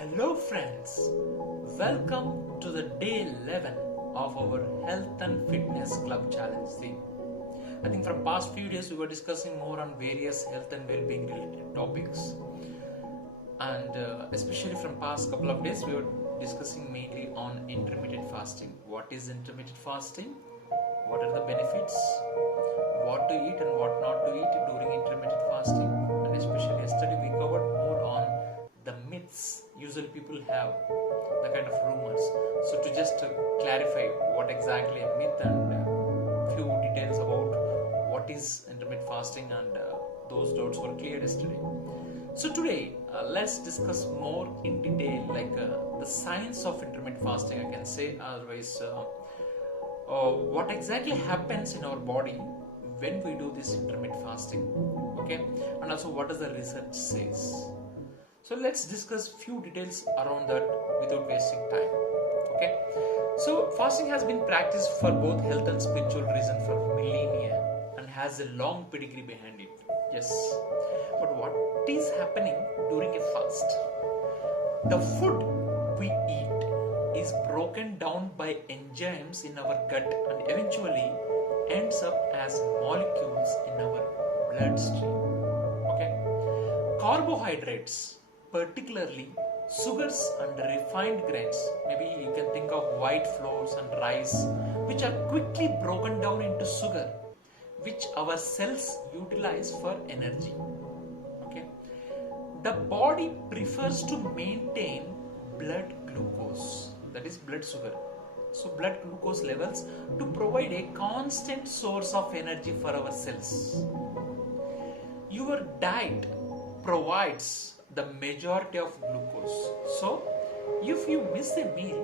Hello friends, welcome to the day 11 of our health and fitness club challenge thing. I think from past few days we were discussing more on various health and well-being related topics, and especially from past couple of days we were discussing mainly on intermittent fasting. What is intermittent fasting? What are the benefits? What to eat and what not to eat during intermittent fasting? And especially yesterday we covered more on the myths usually people have, the kind of rumors. So to just clarify what exactly a myth and few details about what is intermittent fasting, and those doubts were cleared yesterday. So today let's discuss more in detail, like the science of intermittent fasting, I can say. Otherwise, what exactly happens in our body when we do this intermittent fasting, okay, and also what does the research says. So let's discuss few details around that without wasting time. Okay. So fasting has been practiced for both health and spiritual reason for millennia and has a long pedigree behind it. Yes. But what is happening during a fast? The food we eat is broken down by enzymes in our gut and eventually ends up as molecules in our bloodstream. Okay. Carbohydrates, particularly sugars and refined grains, maybe you can think of white flours and rice, which are quickly broken down into sugar, which our cells utilize for energy. Okay, the body prefers to maintain blood glucose, that is blood sugar, so blood glucose levels, to provide a constant source of energy for our cells. Your diet provides the majority of glucose. So, if you miss a meal,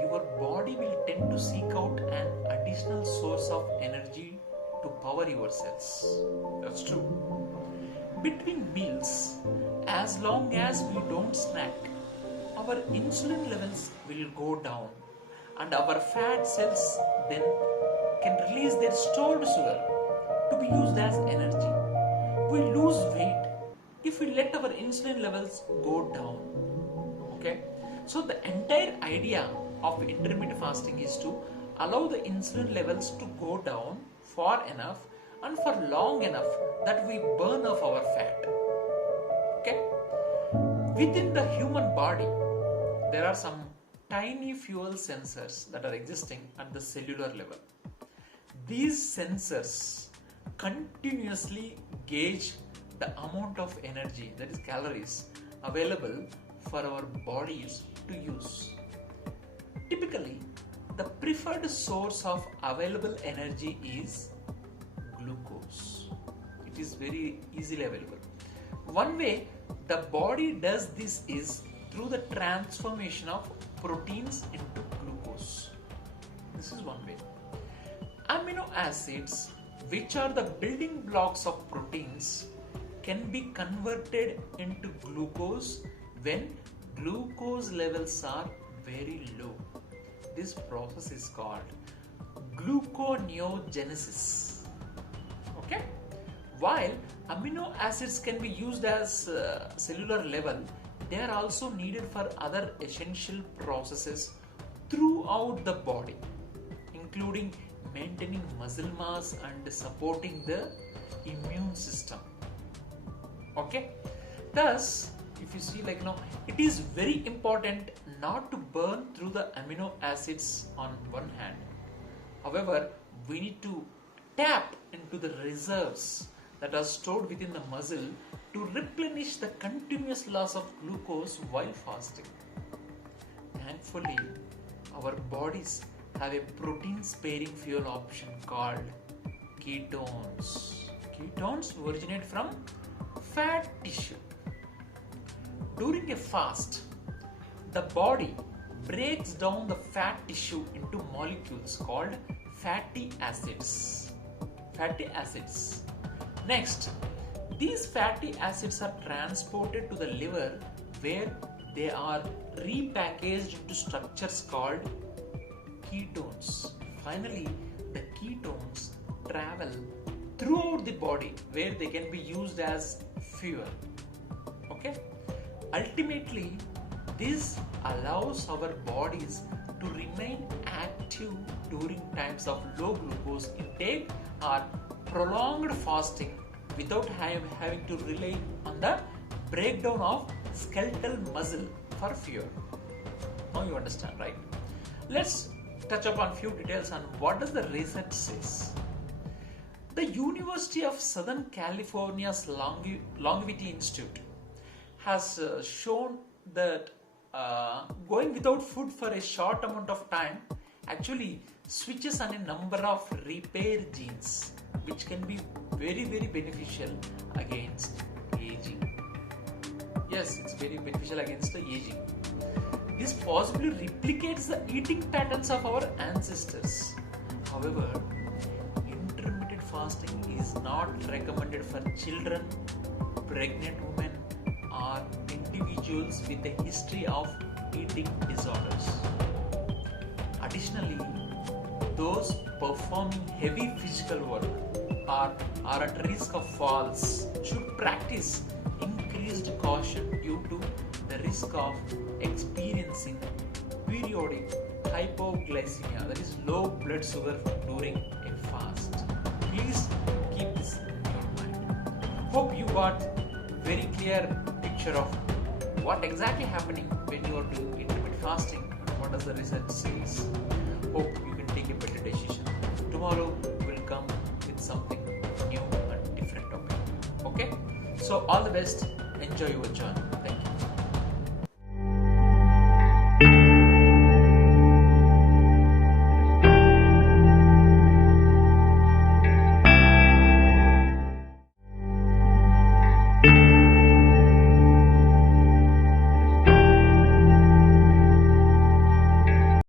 your body will tend to seek out an additional source of energy to power your cells. That's true. Between meals, as long as we don't snack, our insulin levels will go down and our fat cells then can release their stored sugar to be used as energy. We lose weight if we let our insulin levels go down. Okay, so the entire idea of intermittent fasting is to allow the insulin levels to go down far enough and for long enough that we burn off our fat. Okay, within the human body there are some tiny fuel sensors that are existing at the cellular level. These sensors continuously gauge the amount of energy, that is calories, available for our bodies to use. Typically, the preferred source of available energy is glucose. It is very easily available. One way the body does this is through the transformation of proteins into glucose. This is one way. Amino acids, which are the building blocks of proteins, can be converted into glucose when glucose levels are very low. This process is called gluconeogenesis. Okay? While amino acids can be used as cellular level, they are also needed for other essential processes throughout the body, including maintaining muscle mass and supporting the immune system. Okay, thus if you see, it is very important not to burn through the amino acids on one hand. However, we need to tap into the reserves that are stored within the muscle to replenish the continuous loss of glucose while fasting. Thankfully, our bodies have a protein sparing fuel option called ketones. Ketones originate from fat tissue. During a fast, the body breaks down the fat tissue into molecules called fatty acids. Fatty acids. Next, these fatty acids are transported to the liver where they are repackaged into structures called ketones. Finally, the ketones travel throughout the body where they can be used as fuel. Okay? Ultimately, This allows our bodies to remain active during times of low glucose intake or prolonged fasting without having to rely on the breakdown of skeletal muscle for fuel. Now you understand, right? Let's touch upon few details on what does the research says. The University of Southern California's Longevity Institute has shown that going without food for a short amount of time actually switches on a number of repair genes, which can be very beneficial against aging. Yes, it's very beneficial against the aging. This possibly replicates the eating patterns of our ancestors. However, intermittent fasting is not recommended for children, pregnant women, or individuals with a history of eating disorders. Additionally, those performing heavy physical work or are at risk of falls should practice increased caution due to the risk of experiencing periodic hypoglycemia, that is low blood sugar during a fast. Please keep this in your mind. Hope you got very clear picture of what exactly happening when you are doing intermittent fasting and what does the research says. Hope you can take a better decision. Tomorrow will come with something new and different topic. Okay? So all the best. Enjoy your journey. Thank you.